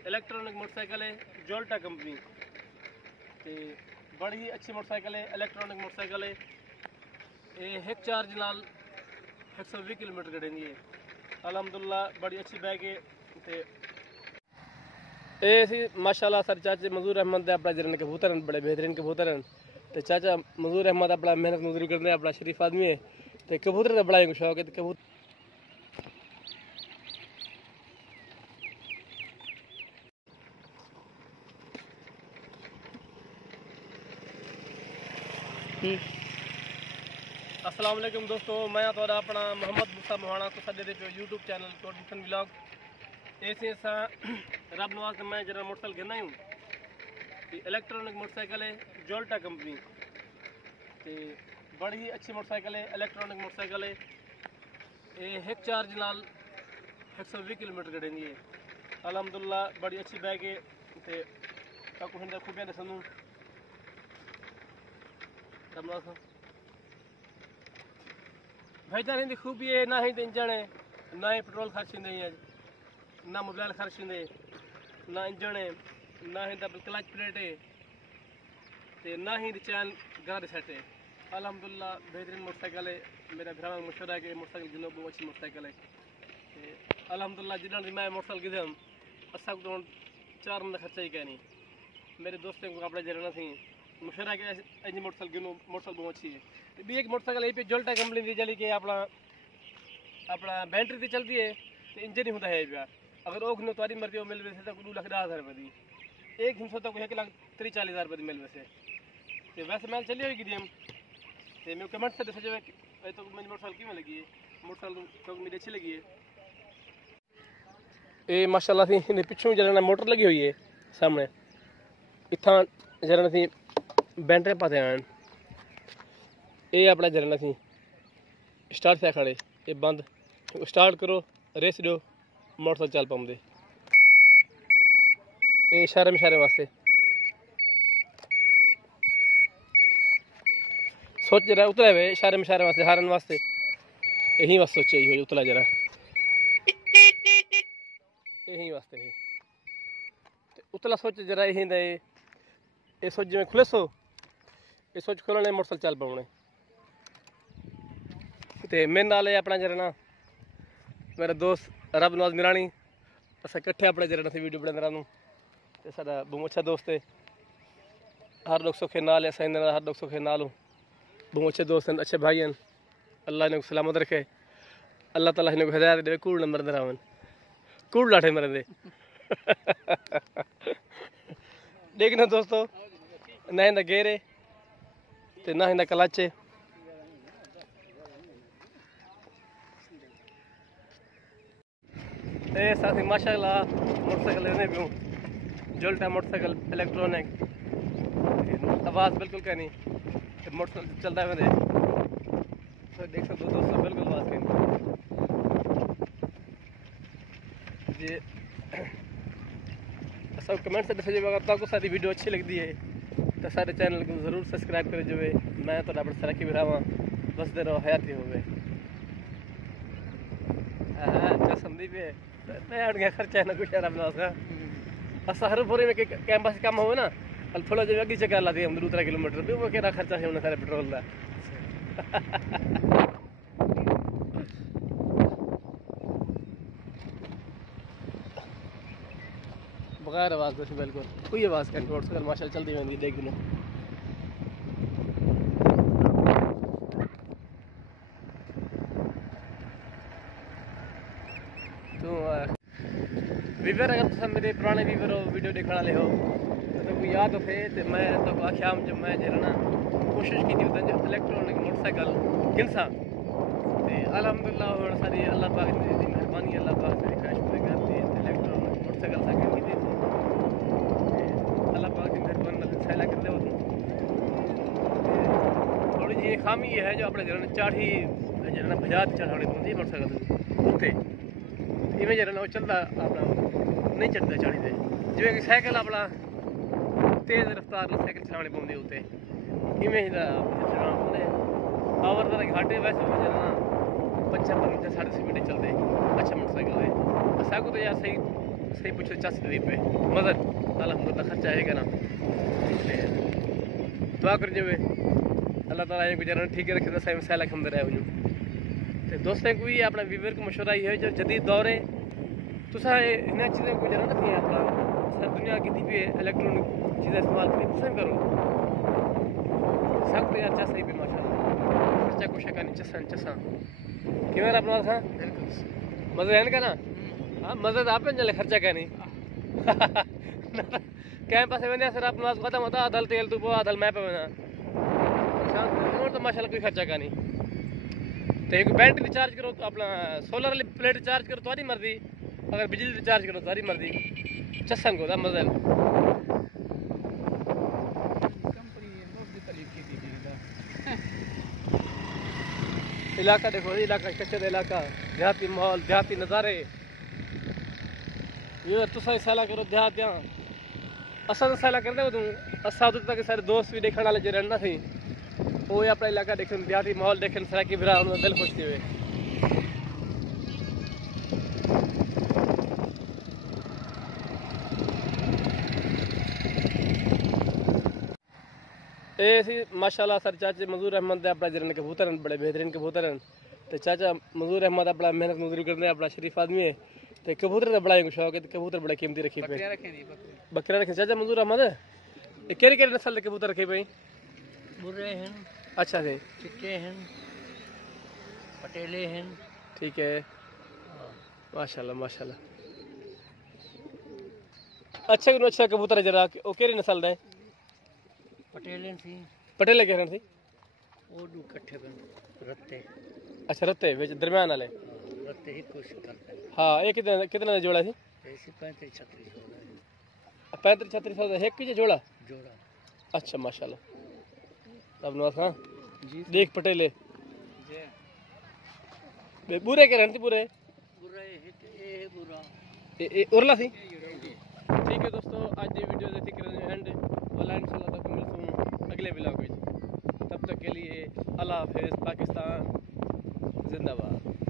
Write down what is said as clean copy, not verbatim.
Electronic motorcycle है Jolta company ते बड़ी ही अच्छी मोटरसाइकिल है। इलैक्ट्रॉनिक मोटरसाइकिल है, ये एक चार्ज नाल 120 किलोमीटर करेंगी है। अलहमदुलिल्लाह बड़ी अच्छी बैग है। ते ये सी माशाल्लाह सर चाचे मजूर अहमद अपना जरन कबूतर बड़े बेहतरीन कबूतर हैं। तो चाचा मजूर अहमद अपना मेहनत मजदूरी करते हैं, अपना शरीफ आदमी है। तो कबूतर का बड़ा ही शौक है। तो कबूतर अस्सलाम वालेकुम दोस्तों, मैं तो अपना मोहम्मद मूसा मोहाना तो सदे पे यूट्यूब चैनल टोटन व्लॉग ऐसे सा रब नवाज मैं जरा मोटरसाइकिल कहना हूँ। इलैक्ट्रॉनिक मोटरसाइकिल है जोल्टा कंपनी ते बड़ी ही अच्छी मोटरसाइकिल है। इलैक्ट्रॉनिक मोटरसाइकिल है, ये एक चार्ज नाल 120 किलोमीटर करेंगी है। अलहमदुलिल्लाह बड़ी अच्छी बैग है। ते कुछ खूबियाँ दसूँ रब नवाज भाईचारे की खूबी है, ना ही इंजन है, ना ही पेट्रोल खर्च है, ना मोबाइल खर्च है, ना इंजन है, ना ही डबल क्लच प्लेट है, तो ना ही चैन घर सेट है। अलहमदुलिल्लाह बेहतरीन मोटरसाइकिल है। मेरा भरा मशवरा है कि मोटरसाइकिल गिनो बहुत अच्छी मोटरसाइकिल है। अलहमदुलिल्लाह जिन्होंने मैं मोटरसाइकिल गिदम असा तो 4 महीने खर्चा ही कहनी। मेरे दोस्तों को अपने जरना थी मशवरा कि अज मोटरसाइकिल गिनो, मोटरसाइकिल बहुत अच्छी है। भी एक मोटरसाइकिल यही पे जोल्टा कंपनी की चली के अपना बैटरी से चलती है तो इंजन ही होता है प्यार। अगर ओख ने तुम्हारी मर्जी हो मिल वैसे तो 2,10,000 रुपये दी, एक हिंसो तक 1,30,40,000 रुपये मिल वैसे। तो वैसे मैं चली हुई गिरी हम तो मैं कमेंट से दस जो तो मुझे मोटरसाइकिल क्यों लगी है, मोटरसाइकिल तो मुझे अच्छी लगी है। ये माशाल्लाह थी पिछू जरा मोटर लगी हुई है सामने, इतना जरा थी बैटरी पाते हैं। ये अपना जरना थी स्टार्ट से खड़े, ये बंद स्टार्ट करो रेस दो मोटरसाइकिल चल पाऊंदे। ये इशारे वास्ते सोच जरा उतरा है, इशारे वास्ते हारन वास्ते यही बस सोचे ही हो उतला जरा यही वास्ते है उतला सोच जरा यही दे। ये सोच जिमें खुले सो ये सोच खोलने मोटरसाइकिल चल पाने। तो मेरे नाल अपना जरा मेरा दोस्त रब नवाज मिरानी अस कट्ठे अपने जरा से वीडियो बनाते रहूँ। तो साਡਾ बहुत अच्छा दोस्त है, हर दुख सुखे नाल है, हर दुख सुखे नाल हूँ। बहुत अच्छे दोस्त हैं, अच्छे भाई हैं। अल्लाह इन्हें सलामत रखे, अल्लाह ताला इन्हें हिदायत दे, कूड़ न मरते रहन, कूड़ लाठे मरते देखना दोस्तों। ना इंदा गेर है तो ना इंदा क्लच है। ये साथी माशाल्लाह मोटरसाइकिल लेने भी हूँ जोल्टा मोटरसाइकिल इलेक्ट्रॉनिक, आवाज़ बिल्कुल क्या नहीं मोटरसाइकिल चलता है मेरे तो देख सकते हो दोस्तों बिल्कुल आवाज़ क्या नहीं जी। सब कमेंट से दसो अगर आपको सारी वीडियो अच्छी लगती है तो सारे चैनल को ज़रूर सब्सक्राइब करे जो मैं तो अपने तरक्की भी रहा बसते रहो हयाती हो गए संदीप है मैं गया खर्चा है ना कुछ यार अपना असा हर बोरे में कैंपस कम हो ना थोड़ा जो अगी चक्कर लाती हम 2-3 किलोमीटर भी वो क्या खर्चा है उन्हें सारे पेट्रोल का बगैर आवाज़ बस बिल्कुल कोई आवाज़ का मोटरसाइकिल माशाल्लाह चलती रहती देख लो। तो वीवर अगर तुम मेरे पुराने वीवर हो वीडियो देखने वाले हो तो कोई याद हो तो मैं तो आख्या जब मैं जरा कोशिश की थी जो इलैक्ट्रॉनिक मोटरसाइकिल गिनसा तो अलहमदुलिल्लाह और सारी अल्लाह पाक की मेहरबानी अल्लाह पाक से ख्वाहिश पूरी करती है इलैक्ट्रॉनिक मोटरसाइकिल सा गिन थी अल्लाह पाक की मेहरबानी सैला कर दे। थोड़ी जी खामी ये है जो अपने जरा चाढ़ी जरा बजाज चढ़ानी पौती मोटरसाइकिल उत्ते इवें जरा वो चलता अपना नहीं चढ़ता चाढ़ी से जिमें साइकिल अपना तेज़ रफ्तार साइकिल चलानी पौंदी उत्ते इवें चलाना पौंदे पावर जरा घाटे वैसे हो जाना 55 साढ़े 6 मिनट चलते अच्छा मोटरसाइकिल है। असा को तो यार सही सही पूछो 84 पे मदद अल्हम्दुलिल्लाह खर्चा आएगा ना दुआ कर जो अल्लाह ताला ये गुजारा ठीक रखे तो सही मसाला खमद रहे वञूं ते दोस्तों को भी अपना व्यूवर को मशवरा ये है जो जदीद दौर है तुसा इन चीज़ें को गुजारा नहीं अपना सर दुनिया की भी इलेक्ट्रॉनिक चीज़ें इस्तेमाल करनी पसंद करो सब यार चा सही पे माशाल्लाह खर्चा कुछ का नहीं चसा चसा क्यों यार अपना था मज़े है ना हाँ मज़े आप चले खर्चा क्या नहीं कैं पास वञा सर अपना ख़त्म होता अदल तेल तू पोइ अदल मैं पे वञा तो माशाल्लाह कोई खर्चा का नहीं तो एक बैटरी रिचार्ज करो तो अपना सोलर वाली प्लेट रिचार्ज करो तुम्हारी मर्जी अगर बिजली रिचार्ज करो तुम्हारी मर्जी चसन को मज़ा इलाका देखो इलाका कच्चे इलाका देहाती माहौल देहाती नज़ारे ये तुसा सैला करो देहात यहाँ असा तो सैला करते हो तुम असा उधर तक सारे दोस्त भी देखने वाले जो रहना थी वो अपना इलाका देख देहाती माहौल देख सराकी फिरा उन्होंने दिल खुश थी हुए ऐसी माशाल्लाह सर चाचा मजूर अहमद अपना जरन कबूतर बड़े बेहतरीन कबूतर तो चाचा मजूर अहमद अपना मेहनत मजदूरी करते अपना शरीफ आदमी है तो कबूतर का बड़ा शौक है तो कबूतर बड़े कीमती रखी पे बकरियां रखे चाचा मजूर अहमद केरी केरी नस्ल के कबूतर रखे भाई बुर्रे हैं अच्छा थे चिट्टे हैं पटेले हैं ठीक है माशाल्लाह माशाल्लाह अच्छा कबूतर है जरा ओ केरी नस्ल है पटेले थी पटेले कह रहे थे वो दो इकट्ठे बन रत्ते अच्छा रत्ते विच दरमियान वाले रत्ते ही कोशिश करते हैं हाँ ये कितना जोड़ा थी ऐसे 35-36 हो रहा 35-36 एक ही जोड़ा जोड़ा अच्छा माशाल्लाह अब नवाज हाँ जी देख पटेले बुरे कह रहे थे बुरे बुरा ये बुरा उरला थी ठीक है दोस्तों आज ये वीडियो देखते करें एंड वाला इंशाल्लाह तक मिलता हूँ अगले व्लॉग में तब तक के लिए अल्लाह हाफिज़ पाकिस्तान जिंदाबाद।